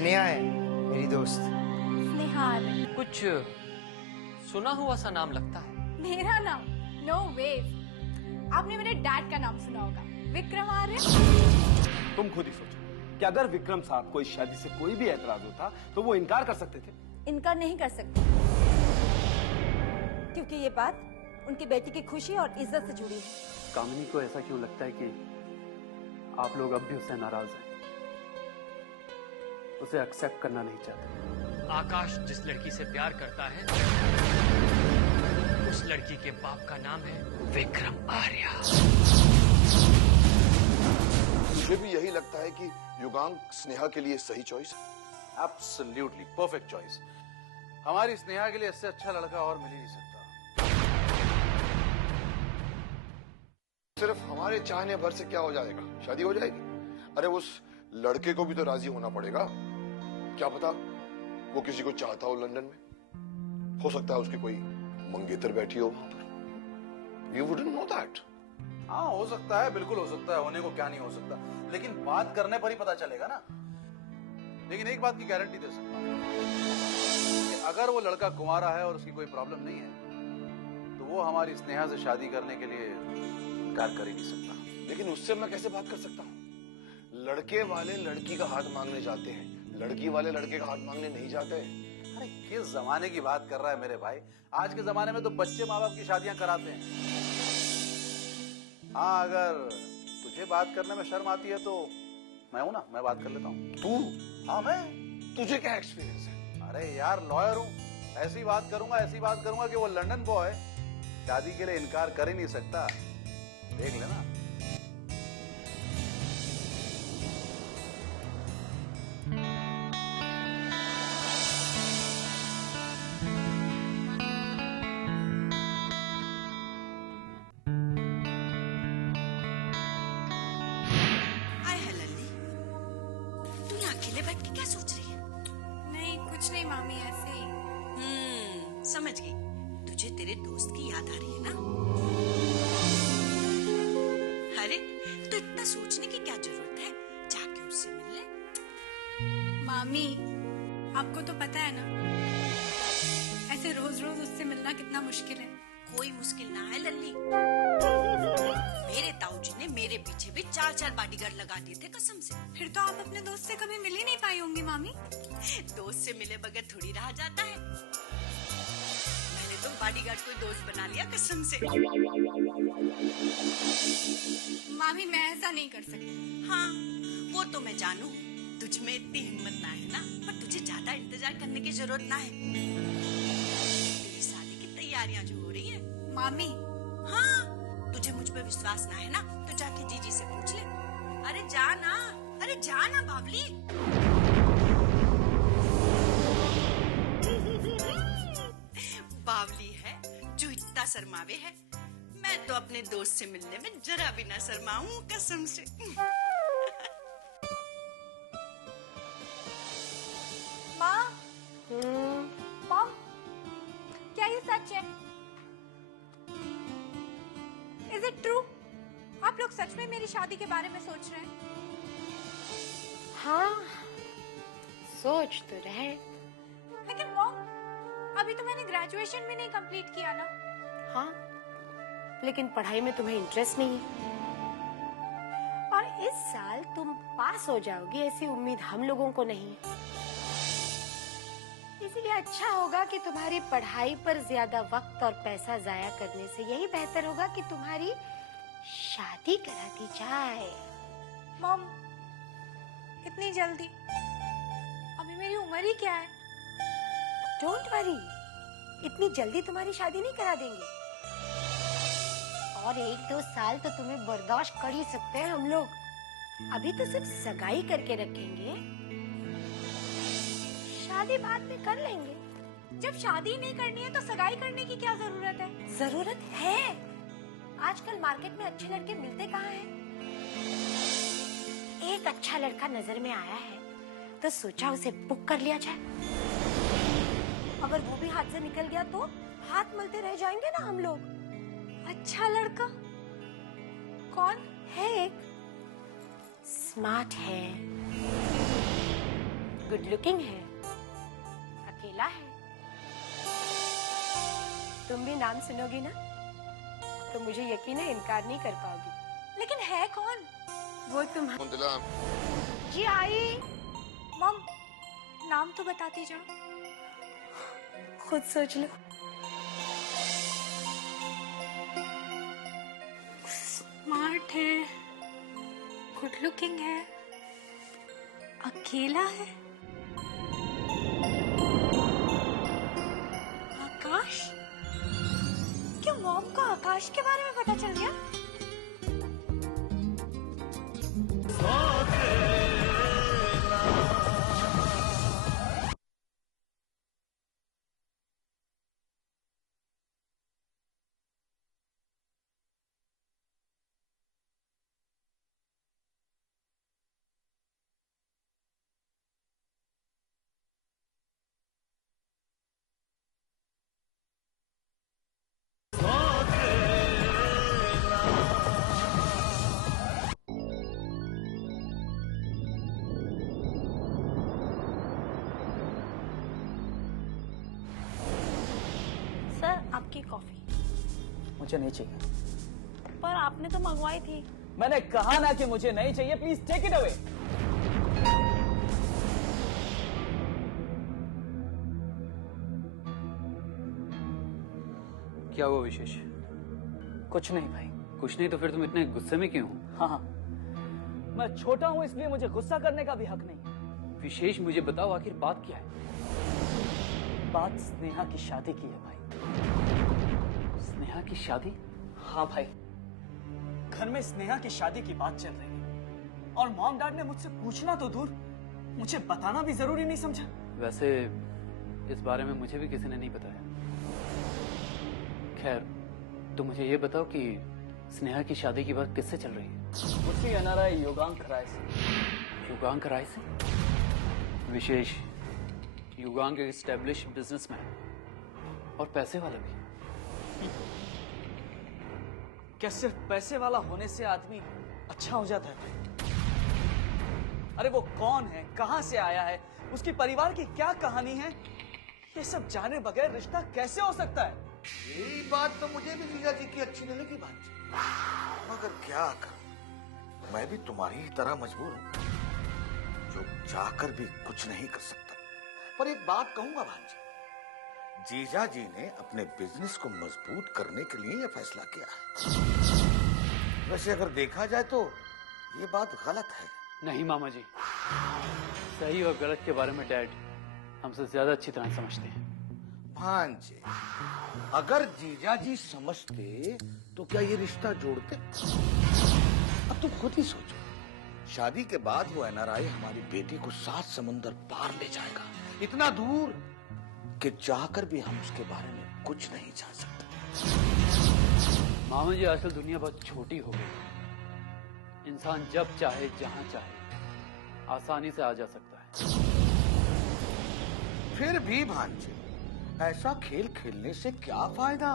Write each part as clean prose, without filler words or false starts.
स्नेहा है मेरी दोस्त। स्नेहा आर्य। कुछ सुना हुआ सा नाम लगता है। मेरा नाम? नो वे। आपने मेरे डैड का नाम सुना होगा, विक्रम आर्य। तुम खुद ही सोचो कि अगर विक्रम साहब को इस शादी से कोई भी ऐतराज होता तो वो इनकार कर सकते थे। इनकार नहीं कर सकते, क्योंकि ये बात उनकी बेटी की खुशी और इज्जत से जुड़ी है। कामिनी को ऐसा क्यों लगता है कि आप लोग अब भी उससे नाराज हैं, उसे एक्सेप्ट करना नहीं चाहते? आकाश जिस लड़की से प्यार करता है उस लड़की के बाप का नाम है विक्रम आर्या। मुझे भी यही लगता है कि युगांक स्नेहा के लिए सही चॉइस है। Absolutely perfect choice. हमारी स्नेहा के लिए इससे अच्छा लड़का और मिल ही नहीं सकता। सिर्फ हमारे चाहने भर से क्या हो जाएगा, शादी हो जाएगी। अरे उस लड़के को भी तो राजी होना पड़ेगा। क्या पता वो किसी को चाहता हो लंदन में, हो सकता है उसकी कोई मंगेतर बैठी हो वहां पर। You wouldn't know that. हाँ हो सकता है, बिल्कुल हो सकता है, होने को क्या नहीं हो सकता, लेकिन बात करने पर ही पता चलेगा ना। लेकिन एक बात की गारंटी दे सकता हूँ कि अगर वो लड़का कुंवारा है और उसकी कोई प्रॉब्लम नहीं है तो वो हमारी स्नेहा से शादी करने के लिए इनकार कर ही नहीं सकता। लेकिन उससे मैं कैसे बात कर सकता हूँ? लड़के वाले लड़की का हाथ मांगने जाते हैं, लड़की वाले लड़के का हाथ मांगने नहीं जाते। अरे किस जमाने की बात कर रहा है मेरे भाई? आज के जमाने में तो बच्चे माँ बाप की शादियां कराते हैं। हाँ अगर तुझे बात करने में शर्म आती है तो मैं हूं ना, मैं बात कर लेता हूँ। तू? हाँ मैं। तुझे क्या एक्सपीरियंस है? अरे यार लॉयर हूँ, ऐसी बात करूंगा कि वो लंदन बॉय शादी के लिए इनकार कर ही नहीं सकता। देख लेना। कुछ नहीं मामी, ऐसे ही। समझ गई। तुझे तेरे दोस्त की याद आ रही है ना? अरे तो इतना सोचने की क्या जरूरत है, जाके उससे मिल ले। मामी आपको तो पता है ना, ऐसे रोज रोज उससे मिलना कितना मुश्किल है। कोई मुश्किल ना है लल्ली। मेरे ताऊजी ने मेरे पीछे भी 4-4 बॉडीगार्ड लगा दिए थे कसम से। फिर तो आप अपने दोस्त से कभी मिल ही नहीं पाई होंगी मामी। दोस्त से मिले बगैर थोड़ी रहा जाता है। मैंने तो बॉडीगार्ड को दोस्त बना लिया कसम से। मामी मैं ऐसा नहीं कर सकती। हाँ वो तो मैं जानू, तुझ में इतनी हिम्मत ना है ना, पर तुझे ज्यादा इंतजार करने की जरूरत ना है। तेरी शादी की तैयारियां जो हो रही है। मामी हाँ तुझे मुझ पर विश्वास ना है ना तो जाके जीजी से पूछ ले। अरे जा ना बावली। बावली है जो इतना शर्मावे है। मैं तो अपने दोस्त से मिलने में जरा भी ना शर्माऊं कसम से। माँ, मॉम, क्या ये सच है? Is it true? आप लोग सच में मेरी शादी के बारे में सोच रहे हैं? हाँ सोच तो रहे। लेकिन मॉम अभी तो मैंने ग्रेजुएशन भी नहीं कंप्लीट किया ना। हाँ लेकिन पढ़ाई में तुम्हें इंटरेस्ट नहीं है और इस साल तुम पास हो जाओगी ऐसी उम्मीद हम लोगों को नहीं है। इसलिए अच्छा होगा कि तुम्हारी पढ़ाई पर ज्यादा वक्त और पैसा जाया करने से यही बेहतर होगा कि तुम्हारी शादी करा दी जाए। मॉम इतनी जल्दी? अभी मेरी उम्र ही क्या है? डोंट वरी, इतनी जल्दी तुम्हारी शादी नहीं करा देंगे। और 1-2 साल तो तुम्हें बर्दाश्त कर ही सकते हैं हम लोग। अभी तो सिर्फ सगाई करके रखेंगे, शादी बाद में कर लेंगे। जब शादी नहीं करनी है तो सगाई करने की क्या जरूरत है? जरूरत है। आजकल मार्केट में अच्छे लड़के मिलते कहाँ हैं? एक अच्छा लड़का नजर में आया है तो सोचा उसे बुक कर लिया जाए। अगर वो भी हाथ से निकल गया तो हाथ मलते रह जाएंगे ना हम लोग। अच्छा लड़का कौन है? एक स्मार्ट है, गुड लुकिंग है, अकेला है। तुम भी नाम सुनोगी ना तो मुझे यकीन है इनकार नहीं कर पाओगी। लेकिन है कौन? वो तुम। कुंतला, जी आई। मम, नाम तो बताती जाओ। खुद सोच लो। स्मार्ट है, गुड लुकिंग है, अकेला है। आकाश? क्या मॉम को आकाश के बारे में पता चल गया? सर, आपकी कॉफी। मुझे नहीं चाहिए। पर आपने तो मंगवाई थी। मैंने कहा ना कि मुझे नहीं चाहिए। Please take it away. क्या हुआ विशेष? कुछ नहीं भाई। कुछ नहीं तो फिर तुम इतने गुस्से में क्यों हो? हाँ, मैं छोटा हूं इसलिए मुझे गुस्सा करने का भी हक नहीं। विशेष मुझे बताओ आखिर बात क्या है? बात स्नेहा की शादी की है भाई। स्नेहा की शादी? हाँ भाई, घर में स्नेहा की शादी की बात चल रही है और मॉम डैड ने मुझसे पूछना तो दूर, मुझे बताना भी जरूरी नहीं समझा। वैसे इस बारे में मुझे भी किसी ने नहीं बताया। खैर, तुम मुझे ये बताओ कि स्नेहा की शादी की बात किससे चल रही है? उसी एनआरआई युगांक राय से। युगांक राय से? विशेष, युगांक एक एस्टेब्लिश बिजनेसमैन और पैसे वाला भी। क्या सिर्फ पैसे वाला होने से आदमी अच्छा हो जाता है भाई? अरे वो कौन है, कहां से आया है, उसकी परिवार की क्या कहानी है, ये सब जाने बगैर रिश्ता कैसे हो सकता है? यही बात तो मुझे भी जीजा जी की अच्छी नहीं लगी भांजी, मगर क्या कर, मैं भी तुम्हारी ही तरह मजबूर हूं, जो चाहकर भी कुछ नहीं कर सकता। पर एक बात कहूंगा भांजी, जीजा जी ने अपने बिजनेस को मजबूत करने के लिए यह फैसला किया है। वैसे अगर देखा जाए तो ये बात गलत है। नहीं मामा जी, सही और गलत के बारे में डैड हमसे ज्यादा अच्छी तरह समझते हैं। भांजे, अगर जीजा जी समझते तो क्या ये रिश्ता जोड़ते? अब तुम खुद ही सोचो, शादी के बाद वो एनआरआई हमारी बेटी को 7 समुंदर पार ले जाएगा, इतना दूर कि चाहकर भी हम उसके बारे में कुछ नहीं जान सकते। मामा जी, आजकल दुनिया बहुत छोटी हो गई। इंसान जब चाहे जहां चाहे आसानी से आ जा सकता है। फिर भी भांजे, ऐसा खेल खेलने से क्या फायदा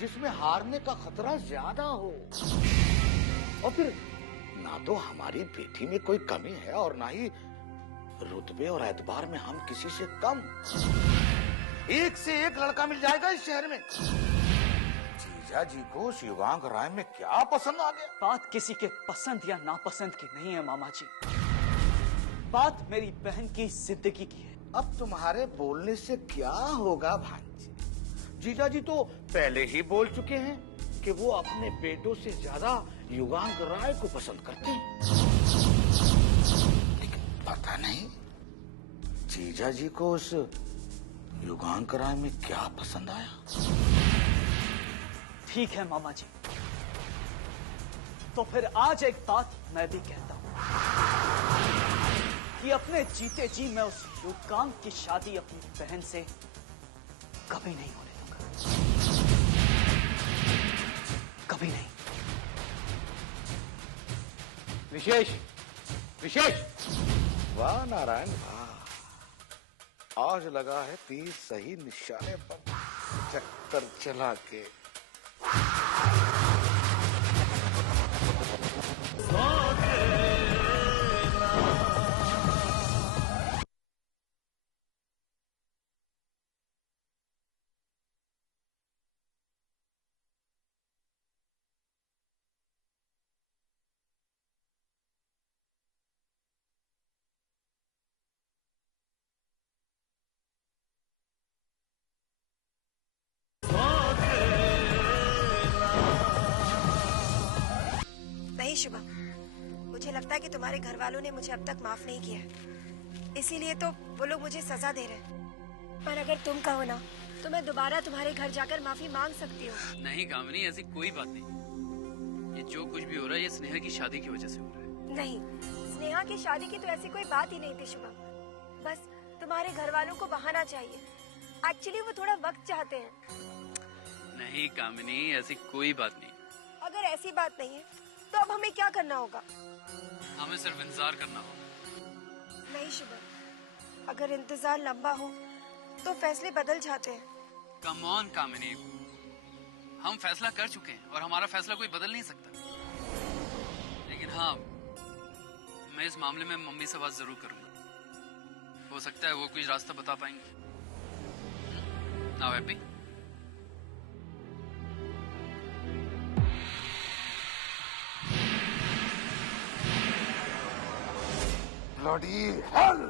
जिसमें हारने का खतरा ज्यादा हो? और फिर ना तो हमारी बेटी में कोई कमी है और ना ही रुतबे और एतबार में हम किसी से कम। एक से एक लड़का मिल जाएगा इस शहर में। जीजा जी को युगांक राय में क्या पसंद आ गया? बात किसी के पसंद या नापसंद की नहीं है मामा जी, बात मेरी बहन की जिंदगी की है। अब तुम्हारे बोलने से क्या होगा भांजे? जीजा जी तो पहले ही बोल चुके हैं कि वो अपने बेटों से ज्यादा युगांक राय को पसंद करते हैं। लेकिन पता नहीं जीजा जी को उस युगांक राय में क्या पसंद आया। ठीक है मामा जी, तो फिर आज एक बात मैं भी कहता हूं कि अपने जीते जी मैं उस युगांक की शादी अपनी बहन से कभी नहीं होने दूंगा, कभी नहीं। विशेष, विशेष! वाह नारायण वाह, आज लगा है तीर सही निशाने पर, चक्कर चला के। लगता है कि तुम्हारे घर वालों ने मुझे अब तक माफ नहीं किया है, इसीलिए तो वो लोग मुझे सजा दे रहे हैं। पर अगर तुम कहो ना तो मैं दोबारा तुम्हारे घर जाकर माफी मांग सकती हूँ। नहीं कामिनी, ऐसी कोई बात नहीं। ये जो कुछ भी हो रहा है ये स्नेहा की शादी की वजह से हो रहा है। नहीं, स्नेहा की शादी की तो ऐसी कोई बात ही नहीं थी शुभम। बस तुम्हारे घर वालों को बहाना चाहिए। एक्चुअली वो थोड़ा वक्त चाहते हैं। नहीं कामिनी, ऐसी कोई बात नहीं। अगर ऐसी बात नहीं है तो अब हमें क्या करना होगा? हमें सिर्फ इंतजार करना होगा। नहीं शुभम, अगर इंतजार लंबा हो तो फैसले बदल जाते हैं। कम ऑन कामिनी, हम फैसला कर चुके हैं और हमारा फैसला कोई बदल नहीं सकता। लेकिन हाँ, मैं इस मामले में मम्मी से बात जरूर करूंगा। हो सकता है वो कुछ रास्ता बता पाएंगे। Now happy? Bloody hell!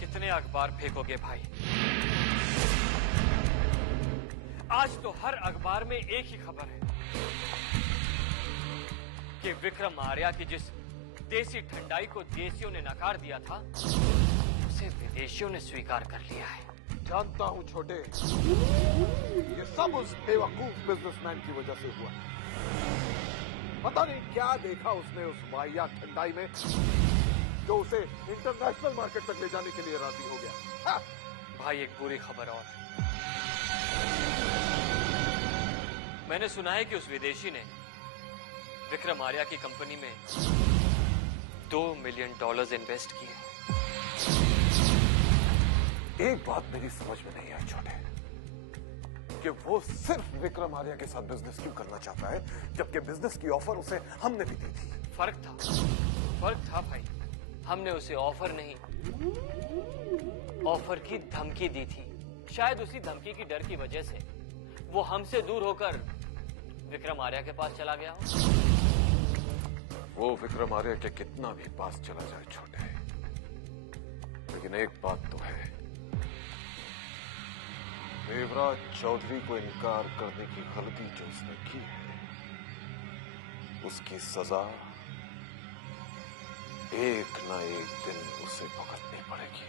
कितने अखबार फेंकोगे भाई? आज तो हर अखबार में एक ही खबर है कि विक्रम आर्या की जिस देसी ठंडाई को देसियों ने नकार दिया था, उसे विदेशियों ने स्वीकार कर लिया है। जानता हूं छोटे, ये सब उस बेवकूफ बिजनेसमैन की वजह से हुआ। पता नहीं क्या देखा उसने उस वाहियात ठंडाई में जो उसे इंटरनेशनल मार्केट तक ले जाने के लिए राजी हो गया। हाँ। भाई एक बुरी खबर और है। मैंने सुना है कि उस विदेशी ने विक्रम आर्या की कंपनी में $2 मिलियन इन्वेस्ट किए। एक बात मेरी समझ में नहीं आई छोटे, कि वो सिर्फ विक्रम आर्या के साथ बिजनेस क्यों करना चाहता है, जबकि बिजनेस की ऑफर उसे हमने भी दी थी। फर्क था भाई। हमने उसे ऑफर नहीं, ऑफर की धमकी दी थी। शायद उसी धमकी की डर की वजह से वो हमसे दूर होकर विक्रम आर्या के पास चला गया हो। वो विक्रम आर्या के कितना भी पास चला जाए छोटे, लेकिन एक बात तो है, देवराज चौधरी को इनकार करने की गलती जो उसने की है, उसकी सजा एक ना एक दिन उसे भुगतनी पड़ेगी।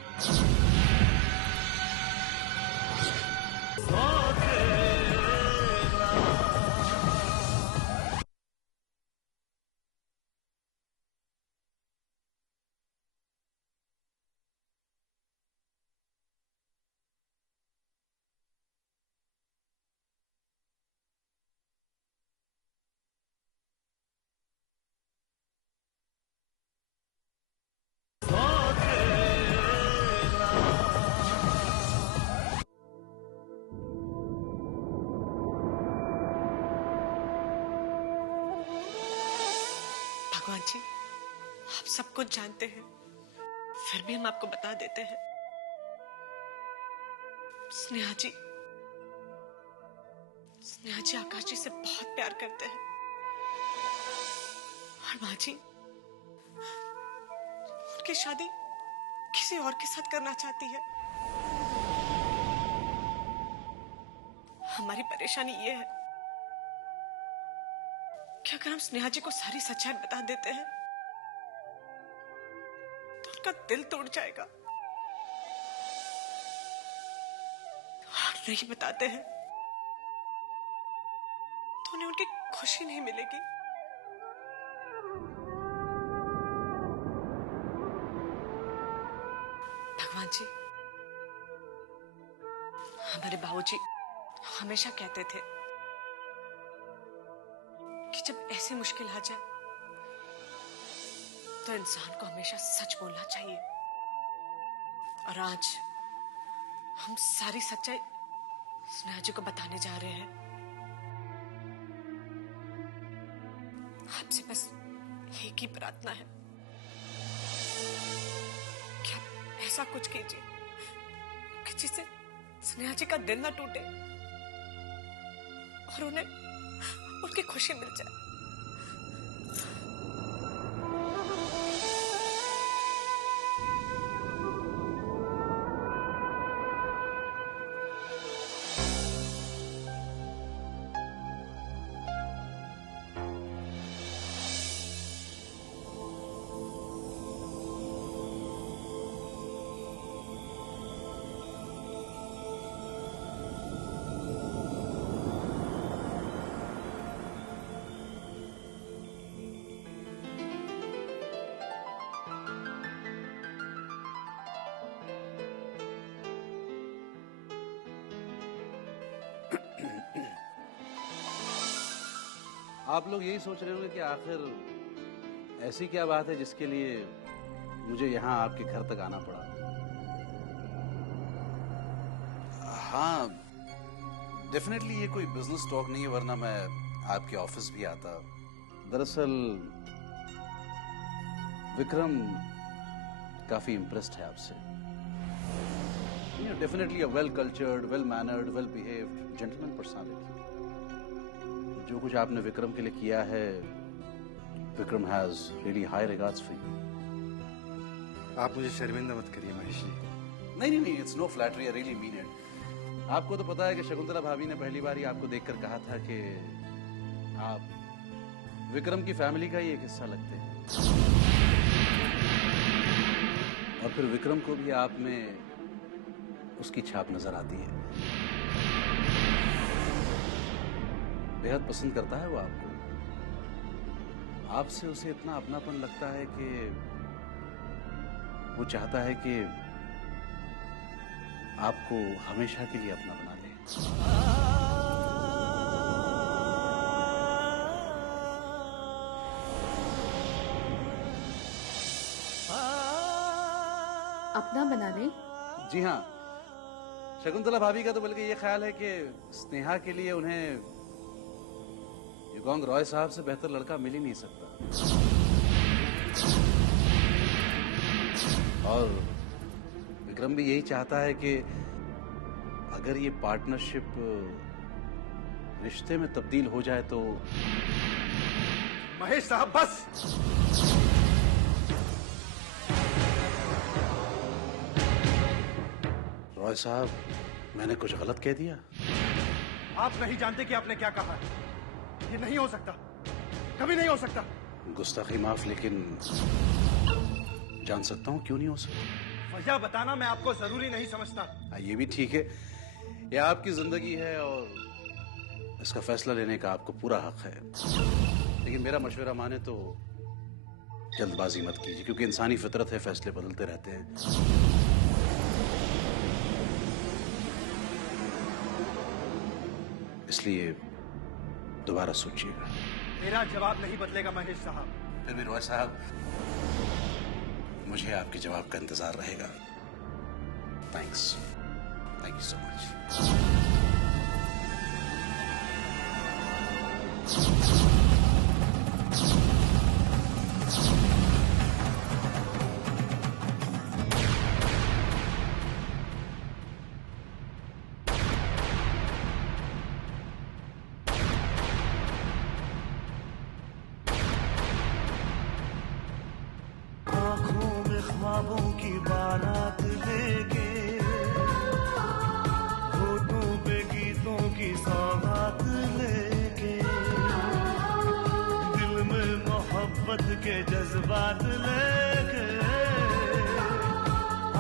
भगवान जी, आप सब कुछ जानते हैं, फिर भी हम आपको बता देते हैं। स्नेहा जी आकाश जी से बहुत प्यार करते हैं और माँ जी उनकी शादी किसी और के साथ करना चाहती है। हमारी परेशानी ये है कि अगर हम स्नेहा जी को सारी सच्चाई बता देते हैं तो उनका दिल टूट जाएगा, और नहीं बताते हैं तो उन्हें उनकी खुशी नहीं मिलेगी। भगवान जी, हमारे बाबूजी हमेशा कहते थे कि जब ऐसी मुश्किल आ जाए तो इंसान को हमेशा सच बोलना चाहिए, और आज हम सारी सच्चाई स्नेहा जी को बताने जा रहे हैं। आपसे बस एक ही प्रार्थना है कि आप ऐसा कुछ कीजिए कि जिससे स्नेहा जी का दिल ना टूटे और उन्हें उनकी खुशी मिल जाए। आप लोग यही सोच रहे होंगे कि आखिर ऐसी क्या बात है जिसके लिए मुझे यहाँ आपके घर तक आना पड़ा। हाँ, डेफिनेटली ये कोई बिजनेस टॉक नहीं है, वरना मैं आपके ऑफिस भी आता। दरअसल विक्रम काफी इम्प्रेस्ड है आपसे। Definitely a well cultured, well mannered, well behaved gentleman personality. जो कुछ आपने विक्रम के लिए किया है, Vikram has really high regards for you. आप मुझे शर्मिंदा मत करिए महेश जी। नहीं, it's no flattery, I really mean it. आपको तो पता है कि शकुंतला भाभी ने पहली बार ही आपको देखकर कहा था कि आप विक्रम की फैमिली का ही एक हिस्सा लगते हैं, और फिर विक्रम को भी आप में उसकी छाप नजर आती है। बेहद पसंद करता है वो आपको। आपसे उसे इतना अपनापन लगता है कि वो चाहता है कि आपको हमेशा के लिए अपना बना ले। अपना बना ले? जी हाँ, शकुंतला भाभी का तो बल्कि ये ख्याल है कि स्नेहा के लिए उन्हें युगांग रॉय साहब से बेहतर लड़का मिल ही नहीं सकता। और विक्रम भी यही चाहता है कि अगर ये पार्टनरशिप रिश्ते में तब्दील हो जाए तो। महेश साहब बस। रॉय साहब, मैंने कुछ गलत कह दिया? आप नहीं जानते कि आपने क्या कहा है। ये नहीं हो सकता, कभी नहीं हो सकता। गुस्ताखी माफ, लेकिन जान सकता हूँ क्यों नहीं हो सकता? वजह बताना मैं आपको जरूरी नहीं समझता। ये भी ठीक है, ये आपकी जिंदगी है और इसका फैसला लेने का आपको पूरा हक है। लेकिन मेरा मशवरा माने तो जल्दबाजी मत कीजिए, क्योंकि इंसानी फितरत है, फैसले बदलते रहते हैं। इसलिए दोबारा सोचिएगा। मेरा जवाब नहीं बदलेगा महेश साहब। फिर भी रॉय साहब, मुझे आपके जवाब का इंतजार रहेगा। Thank you so much. ख्वाबों की बारात लेके, होठों पे गीतों की सौगात लेके, दिल में मोहब्बत के जज्बात लेके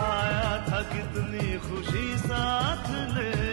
आया था कितनी खुशी साथ ले।